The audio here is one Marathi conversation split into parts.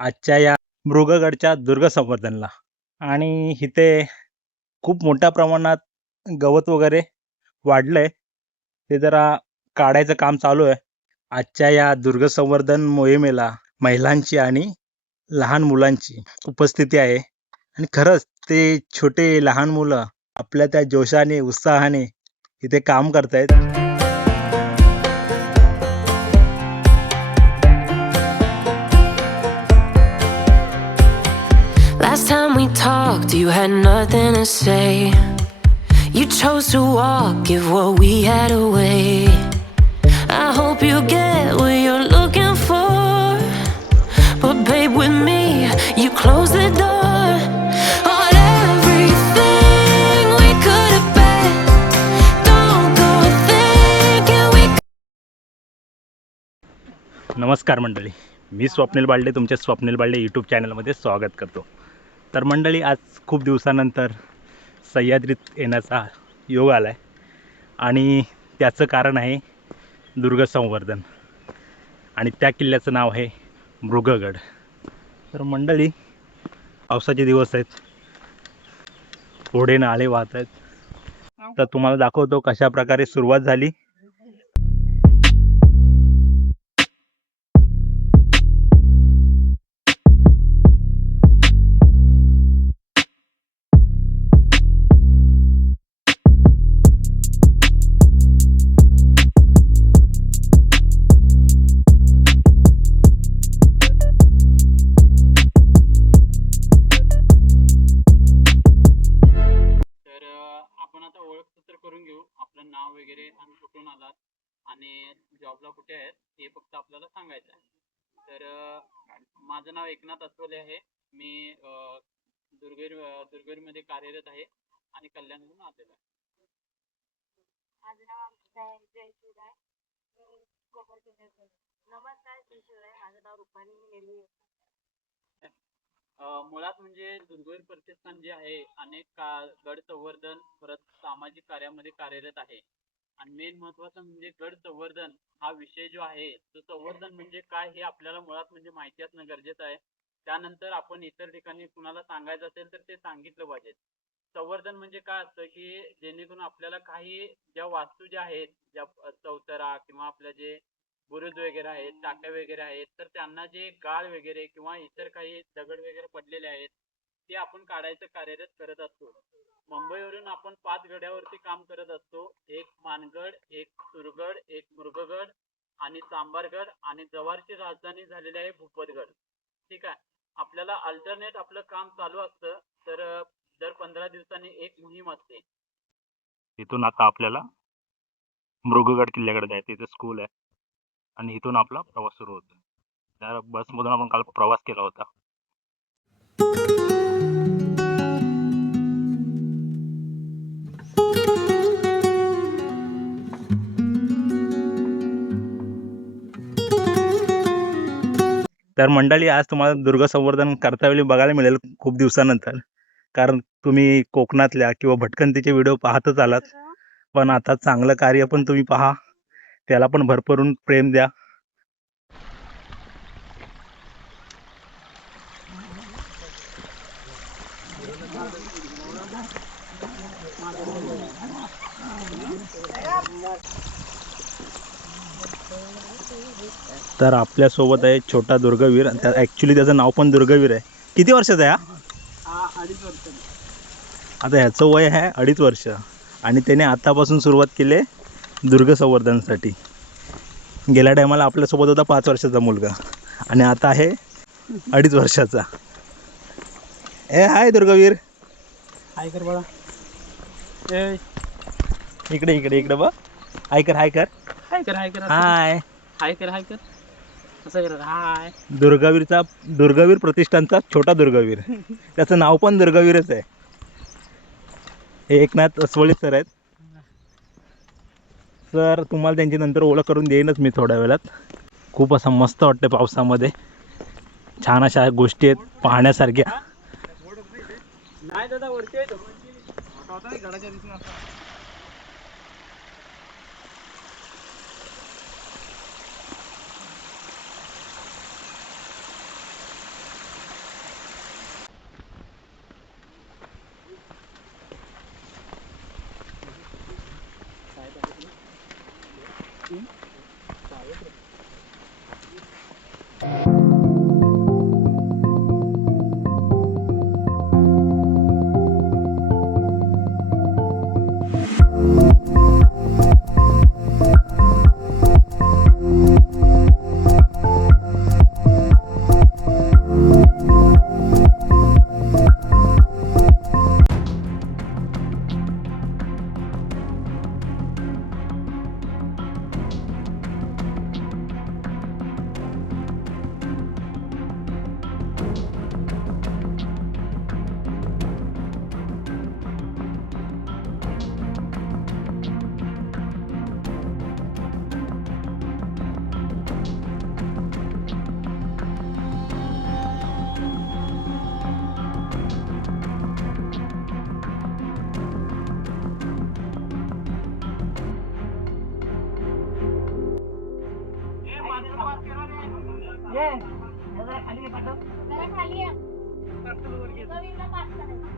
आजच्या या मृगगडच्या दुर्ग संवर्धनला. आणि इथे खूप मोठ्या प्रमाणात गवत वगैरे वाढलंय, ते जरा काढायचं काम चालू आहे. आजच्या या दुर्ग संवर्धन मोहिमेला महिलांची आणि लहान मुलांची उपस्थिती आहे आणि खरंच ते छोटे लहान मुलं आपल्या त्या जोशाने उत्साहाने इथे काम करतायत. Last time we talked, you had nothing to say. You chose to walk, give what we had away. I hope you get what you're looking for, but babe, with me, you close the door on everything we could have been. Don't go thinking we. नमस्कार मंडळी, मी स्वप्नील बालडे तुमच्या स्वप्नील बालडे यूट्यूब चॅनलमध्ये स्वागत करतो. तर मंडळी, आज खूप दिवसानंतर सह्याद्रीत येण्याचा योग आला आहे आणि त्याचं कारण आहे दुर्ग संवर्धन आणि त्या किल्ल्याचं नाव आहे मृगगड. तर मंडळी, पावसाचे दिवस आहेत, ओढे नाळे वाहत आहेत. तर तुम्हाला दाखवतो कशा प्रकारे सुरुवात झाली. आपण आता ओळखपत्र करून घेऊ, आपलं नाव वगैरे आणि कुठून आलात आणि जॉबला कुठे आहेत हे फक्त आपल्याला सांगायचं आहे. तर माझं नाव एकनाथ अस्वले आहे. मी दुर्गेरीमध्ये कार्यरत आहे आणि कल्याणवरून आलेलो आहे. माझं नाव अक्षता आहे, जयसूर आहे. मी कोकण. नमस्कार जयसूर आहे. माझं नाव रुपाली, मी नेरवी. मुळात म्हणजे दुर्गेर प्रतिष्ठान जे आहे अनेक गड संवर्धन परत सामाजिक कार्यामध्ये कार्यरत आहे आणि मेन महत्वाचं म्हणजे गड संवर्धन हा विषय जो आहे तो संवर्धन म्हणजे काय हे आपल्याला मुळात म्हणजे माहिती असणं गरजेचं आहे. त्यानंतर आपण इतर ठिकाणी कुणाला सांगायचं असेल तर ते सांगितलं पाहिजे. संवर्धन म्हणजे काय असतं की जेणेकरून आपल्याला काही ज्या वास्तू ज्या आहेत, ज्या चौतरा किंवा आपल्या जे बुरुज वगैरे आहेत, टाक्या वगैरे आहेत, तर त्यांना जे गाळ वगैरे किंवा इतर काही दगड वगैरे पडलेले आहेत ते आपण काढायचं कार्यरत करत असतो. मुंबईवरून आपण 5 गड्यावरती काम करत असतो. एक मानगड, एक सुरगड, एक मृगगड आणि चांभारगड आणि जव्हारची राजधानी झालेली आहे भूपतगड. ठीक आहे. आपल्याला अल्टरनेट आपलं काम चालू असतं. तर दर 15 दिवसांनी एक मोहीम असते. इथून आता आपल्याला मृगगड किल्ल्याकडे जायचं. इथे स्कूल आहे आणि इथून आपला प्रवास सुरू होतो. त्या बसमधून आपण काल प्रवास केला होता. तर मंडळी, आज तुम्हाला दुर्ग संवर्धन करता वेळी बघायला मिळेल खूप दिवसानंतर, कारण तुम्ही कोकणातल्या किंवा भटकंतीचे व्हिडिओ पाहतच आलात, पण आता चांगलं कार्य पण तुम्ही पहा, त्याला पण भरभरून प्रेम द्या. तर आपल्यासोबत आहे छोटा दुर्गवीर. ॲक्च्युली त्याचं नाव पण दुर्गवीर आहे. किती वर्षाचा आहे हा? 2.5 वर्ष. आता ह्याचं वय आहे 2.5 वर्ष आणि त्याने आतापासून सुरुवात केली दुर्ग संवर्धनासाठी. गेल्या टायमाला आपल्यासोबत होता 5 वर्षाचा मुलगा आणि आता आहे 2.5 वर्षाचा. हाय दुर्गवीर. हाय कर बघा. इकडे इकडे इकडे बघ. हाय कर, हाय कर, हाय कर, हाय कर, हाय. हाय कर, हाय कर. असं कर. हाय. दुर्गवीर प्रतिष्ठानचा छोटा दुर्गवीर. त्याचं नाव पण दुर्गवीरच आहे. हे एकनाथ अस्वले सर आहेत. सर, तुम्हाला त्यांची नंतर ओळख करून देईनच मी थोड्या वेळात. खूप असं मस्त वाटतं पावसामध्ये. छान अशा गोष्टी आहेत पाहण्यासारख्या. नाही दादा, वरती आहे तो. गडाच्या दिसून जरा खाली या. नवीनला पास करायचं.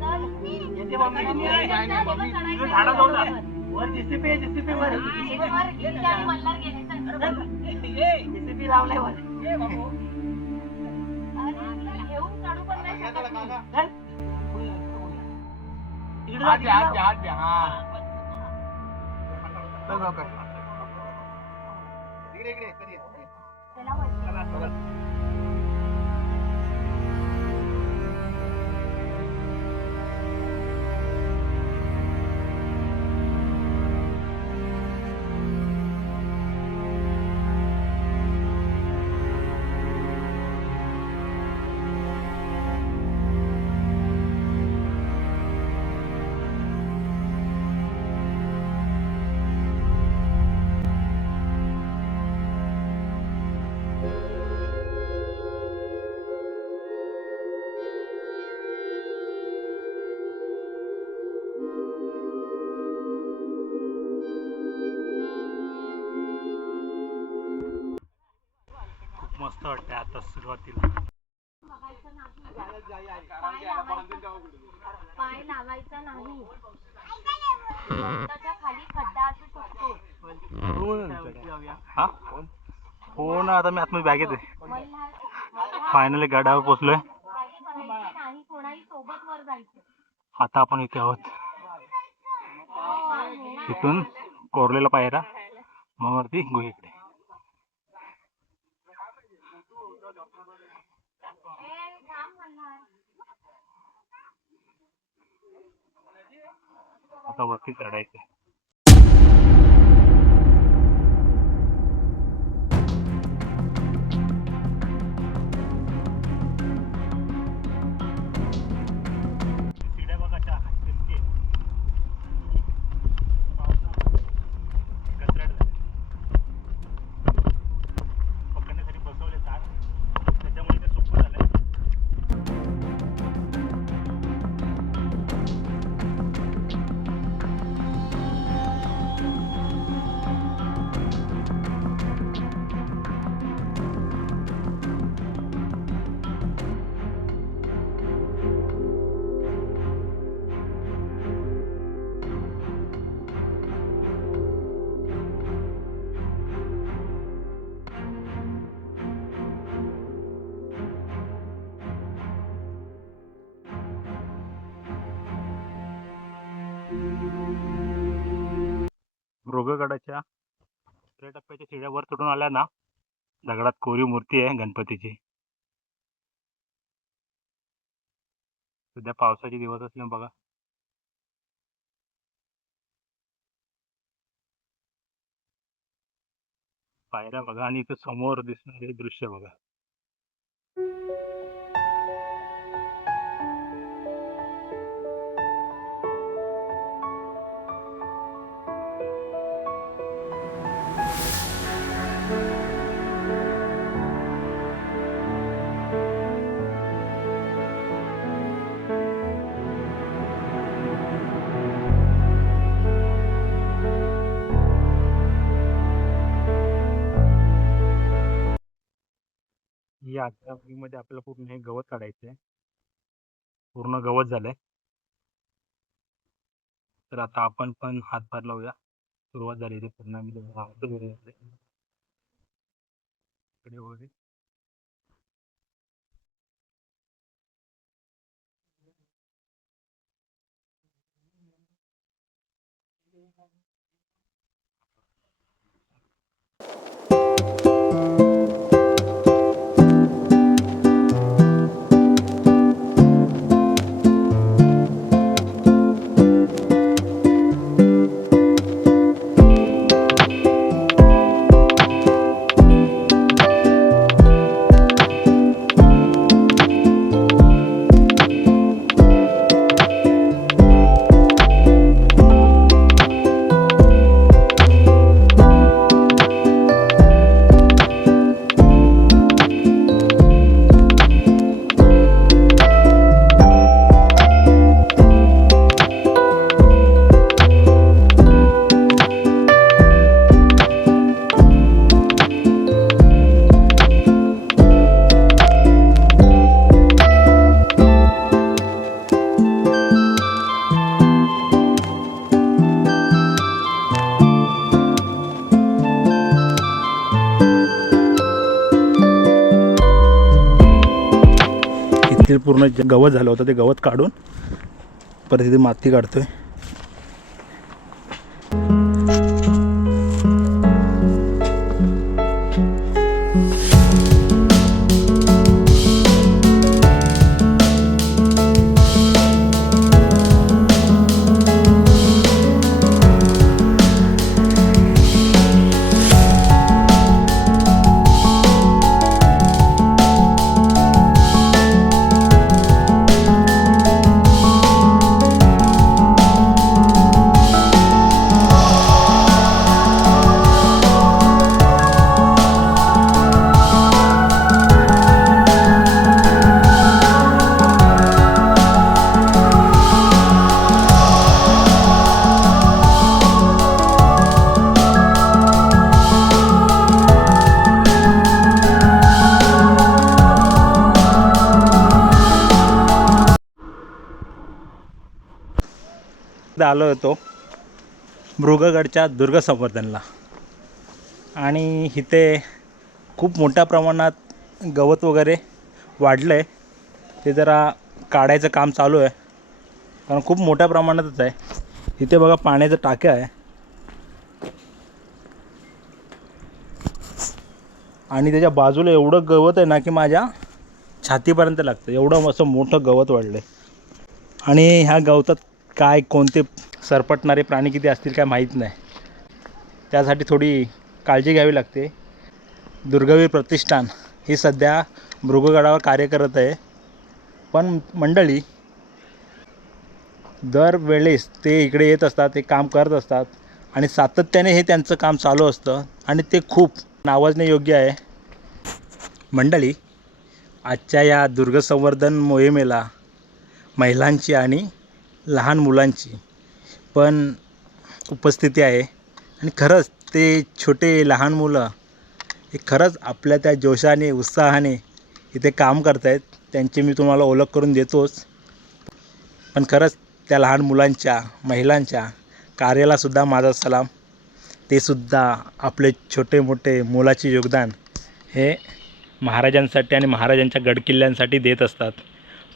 चल पुढे गेला. वर जेसीपी वर मल्हार गेले जेसीपी लावलाय वर घेऊन काढू पण नाही शकत मी. त्याला वरती. खूप मस्त वाटतंय आता सुरुवातीला. पाय लावायचा नाही. त्याच्या खाली खड्डा असू शकतो. हा हो ना, आता मी आतमध्ये बॅगेत आहे. मल्हार फायनली गडावर पोचलोय. काही करायची नाही. कोणाही सोबत वर जायचं. आता आपण इथे आहोत. तिथून कोरलेला पायरा मग वरती गुहेकडे. थांब मल्हार. आता वरती चढायचंय. शिड्या बघा त्या दिसते. घसरट झाले. पकडण्यासाठी बसवले तार, त्याच्यामुळे ते सोपं झालंय. मृगगडाच्या दुसऱ्या टप्प्याच्या शिड्या वर चढून आल्या ना, दगडात कोरीव मूर्ती आहे गणपतीची. सध्या पावसाचे दिवस असल्यामुळे बघा पायऱ्या बघा आणि इथं समोर दिसणारे दृश्य बघा. या मध्ये आपल्याला पूर्ण हे गवत काढायचंय. पूर्ण गवत झालंय. तर आता आपण पण हातभार लावूया. सुरुवात झाली ते पूर्ण आम्ही इकडे वगैरे. पूर्ण जे गवत झालं होतं ते गवत काढून परत इथे माती काढतोय. आलो होतो मृगगडच्या दुर्ग संवर्धनला आणि इथे खूप मोठ्या प्रमाणात गवत वगैरे वाढलं आहे. ते जरा काढायचं काम चालू आहे कारण खूप मोठ्या प्रमाणातच आहे. इथे बघा पाण्याचं टाके आहे आणि त्याच्या बाजूला एवढं गवत आहे ना की माझ्या छातीपर्यंत लागतं. एवढं असं मोठं गवत वाढलं आहे आणि ह्या गवतात काय कोणते सरपटणारे प्राणी किती असतील काय माहीत नाही. त्यासाठी थोडी काळजी घ्यावी लागते. दुर्गवीर प्रतिष्ठान ही सध्या मृगगडावर कार्य करत आहे. पण मंडळी दरवेळेस ते इकडे येत असतात, ते काम करत असतात आणि सातत्याने हे त्यांचं काम चालू असतं आणि ते खूप नावाजणे योग्य आहे. मंडळी आजच्या या दुर्ग संवर्धन मोहिमेला महिलांची आणि लहान मुलांची पण उपस्थिती आहे आणि खरंच ते छोटे लहान मुलं हे खरंच आपल्या त्या जोशाने उत्साहाने इथे काम करत आहेत. त्यांची मी तुम्हाला ओळख करून देतोच, पण खरंच त्या लहान मुलांच्या महिलांच्या कार्यालासुद्धा माझा सलाम. ते सुद्धा आपले छोटे मोठे मोलाचे योगदान हे महाराजांसाठी आणि महाराजांच्या गडकिल्ल्यांसाठी देत असतात.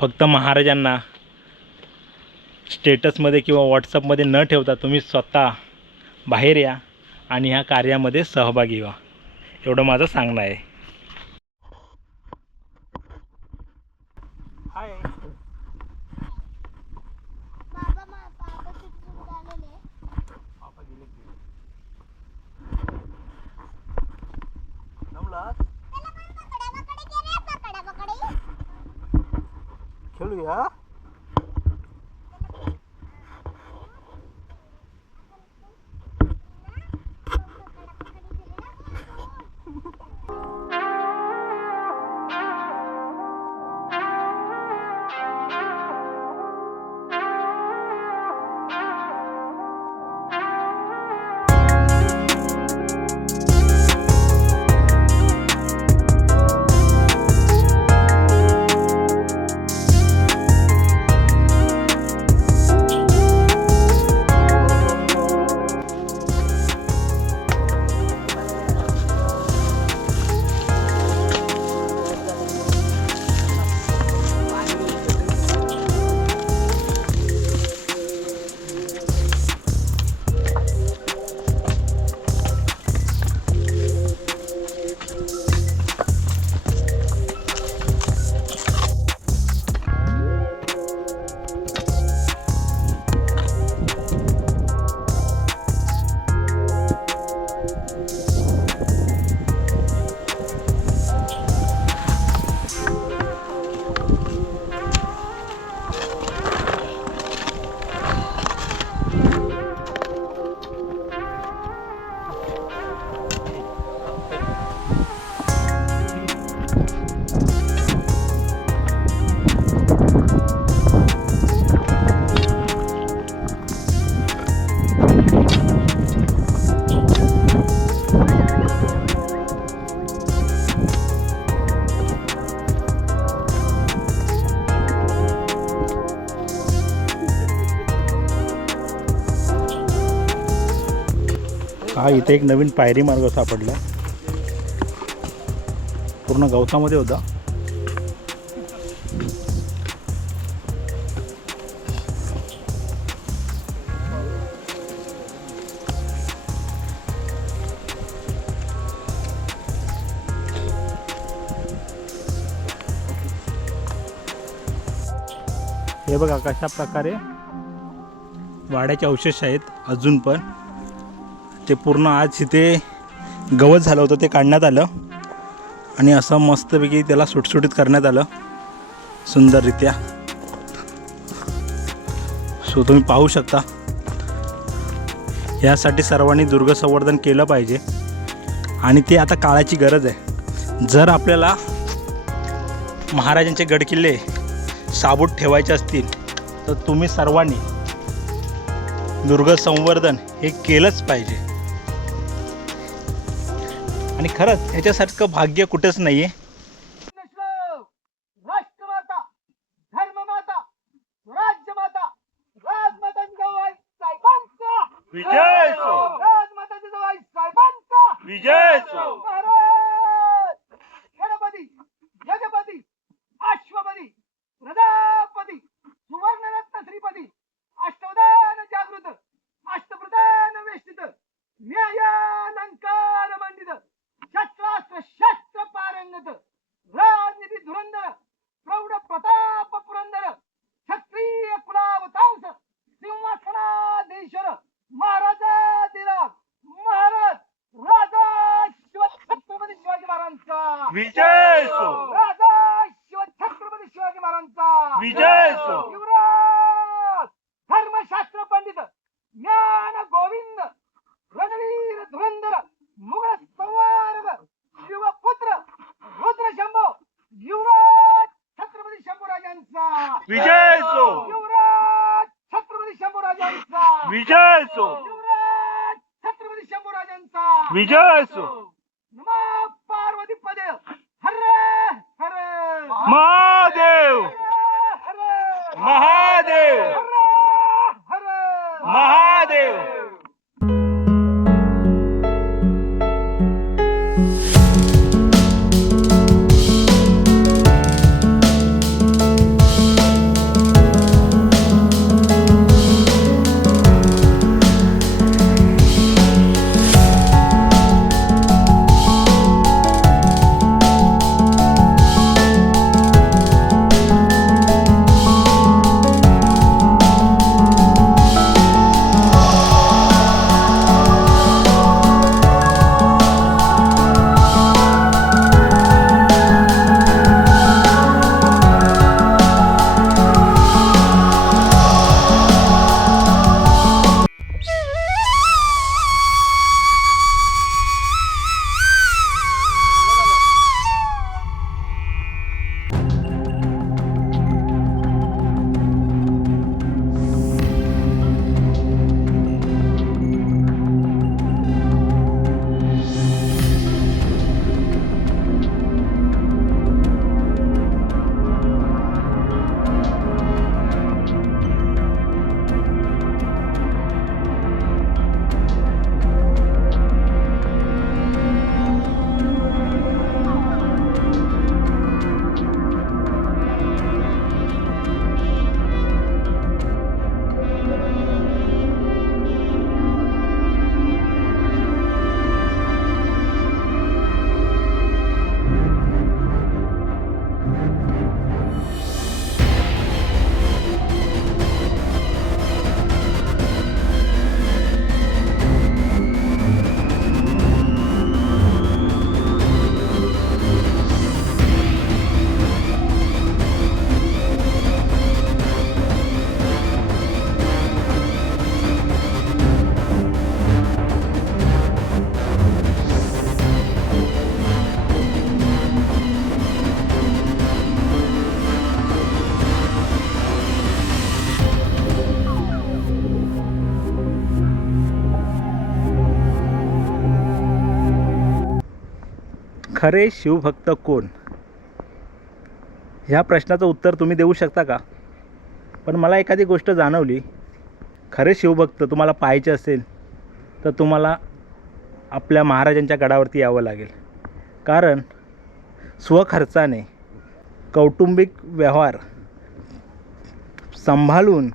फक्त महाराजांना स्टेटसमध्ये किंवा व्हॉट्सअपमध्ये न ठेवता तुम्ही स्वतः बाहेर या आणि ह्या कार्यामध्ये सहभागी व्हा, एवढं माझं सांगणं आहे. हाय खेळूया. हा इथे एक नवीन पायरी मार्ग सापडला, पूर्ण गवतामध्ये होता. हे बघा कशा प्रकारे वाड्याचे अवशेष आहेत अजून पण. ते पूर्ण आज इथे गवत झालं होतं ते काढण्यात आलं आणि असं मस्तपैकी त्याला सुटसुटीत करण्यात आलं सुंदररित्या. सो तुम्ही पाहू शकता. यासाठी सर्वांनी दुर्ग संवर्धन केलं पाहिजे आणि ते आता काळाची गरज आहे. जर आपल्याला महाराजांचे गडकिल्ले साबूत ठेवायचे असतील तर तुम्ही सर्वांनी दुर्ग संवर्धन हे केलंच पाहिजे. आणि खरंच ह्याच्यासारखं भाग्य कुठेच नाही आहे. राष्ट्रमाता, धर्ममाता, राज्यमाता, राजमाता जिजाबाई साहेबांचा विजय असो. राजमाता जिजाबाई साहेबांचा विजय असो. महाराज गणपती, गजपती, अश्वपती, प्रजापती, सुवर्णरत्न श्रीपती, अष्टवधान जागृत, अष्टप्रधान वेष्टित, न्यायालंकार मंडित, शस्त्रास्त्र शस्त्र पारंगत, राजनीती धुरंधर, प्रौढ प्रताप पुरंदर, क्षत्रिय कुलावतांस, सिंहासनाधीश्वर, महाराजाधिराज, महाराज राजा शिवछत्रपती शिवाजी महाराजांचा विजय असो. राजा शिवछत्रपती शिवाजी महाराजांचा विजय असो. युवराज धर्मशास्त्र पंडित, ज्ञान गोविंद, रणवीर धुरंधर, मुघल संवारक, शिवपुत्र, रुद्रशंभो, युवराज छत्रपती शंभूराजांचा विजय असो. युवराज छत्रपती शंभूराजांचा विजय असो. युवराज छत्रपती शंभूराजांचा विजय असो. नमः पार्वती पदे हर हर महादेव हर महादेव हर महादेव. खरे शिवभक्त कोण? ह्या प्रश्नाचं उत्तर तुम्ही देऊ शकता का? पण मला एखादी गोष्ट जाणवली. खरे शिवभक्त तुम्हाला पाहायचे असेल तर तुम्हाला आपल्या महाराजांच्या गडावरती यावं लागेल. कारण स्वखर्चाने कौटुंबिक व्यवहार सांभाळून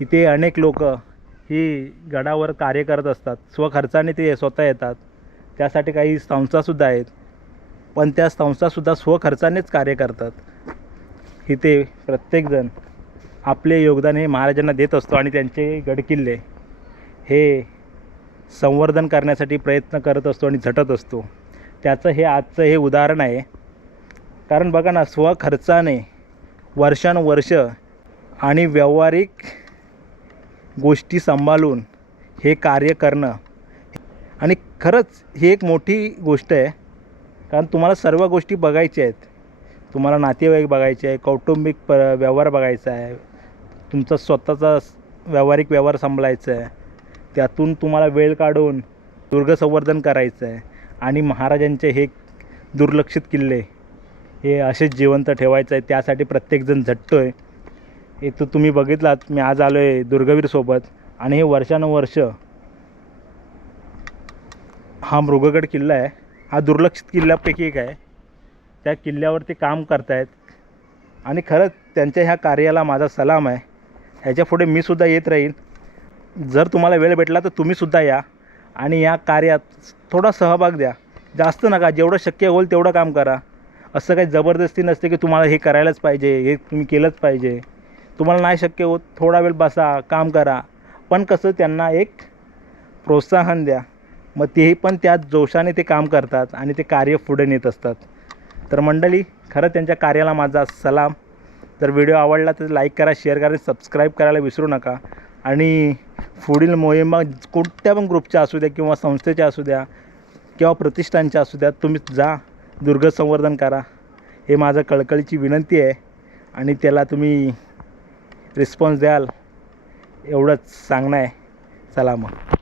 इथे अनेक लोक ही गडावर कार्य करत असतात. स्वखर्चाने ते स्वतः येतात. त्यासाठी काही संस्थासुद्धा आहेत, पण त्या संस्थासुद्धा स्वखर्चानेच कार्य करतात. इथे प्रत्येकजण आपले योगदान हे महाराजांना देत असतो आणि त्यांचे गडकिल्ले हे संवर्धन करण्यासाठी प्रयत्न करत असतो आणि झटत असतो. त्याचं हे आजचं हे उदाहरण आहे. कारण बघा ना, स्वखर्चाने वर्षानुवर्ष आणि व्यावहारिक गोष्टी सांभाळून हे कार्य करणं आणि खरंच ही एक मोठी गोष्ट आहे. कारण तुम्हाला सर्व गोष्टी बघायच्या आहेत. तुम्हाला नातेवाईक बघायचे आहे, कौटुंबिक व्यवहार बघायचा आहे, तुमचा स्वतःचा व्यावहारिक व्यवहार सांभाळायचा आहे, त्यातून तुम्हाला वेळ काढून दुर्ग संवर्धन करायचं आहे आणि महाराजांचे हे दुर्लक्षित किल्ले हे असेच जिवंत ठेवायचं आहे. त्यासाठी प्रत्येकजण झटतो आहे. हे तर तुम्ही बघितलात, मी आज आलो आहे दुर्गवीरसोबत आणि हे वर्षानुवर्ष हा मृगगड किल्ला आहे. हा दुर्लक्षित किल्ल्यापैकी एक आहे. त्या किल्ल्यावर ते काम करत आहेत आणि खरंच त्यांच्या ह्या कार्याला माझा सलाम आहे. ह्याच्यापुढे मी सुद्धा येत राहीन. जर तुम्हाला वेळ भेटला तर तुम्हीसुद्धा या आणि या कार्यात थोडा सहभाग द्या. जास्त नका, जेवढं शक्य होईल तेवढं काम करा. असं काही जबरदस्ती नसते की तुम्हाला हे करायलाच पाहिजे, हे तुम्ही केलंच पाहिजे. तुम्हाला नाही शक्य होत, थोडा वेळ बसा, काम करा. पण कसं त्यांना एक प्रोत्साहन द्या. मग तेही पण त्याच जोशाने ते काम करतात आणि ते कार्य पुढे नेत असतात. तर मंडळी, खरं त्यांच्या कार्याला माझा सलाम. जर व्हिडिओ आवडला तर लाईक करा, शेअर करा, सबस्क्राईब करायला विसरू नका. आणि पुढील मोहिमा कोणत्या पण ग्रुपच्या असू द्या किंवा संस्थेच्या असू द्या किंवा प्रतिष्ठानच्या असू द्या, तुम्ही जा, दुर्ग संवर्धन करा. हे माझं कळकळीची विनंती आहे आणि त्याला तुम्ही रिस्पॉन्स द्याल एवढंच सांगणं आहे. चला मग.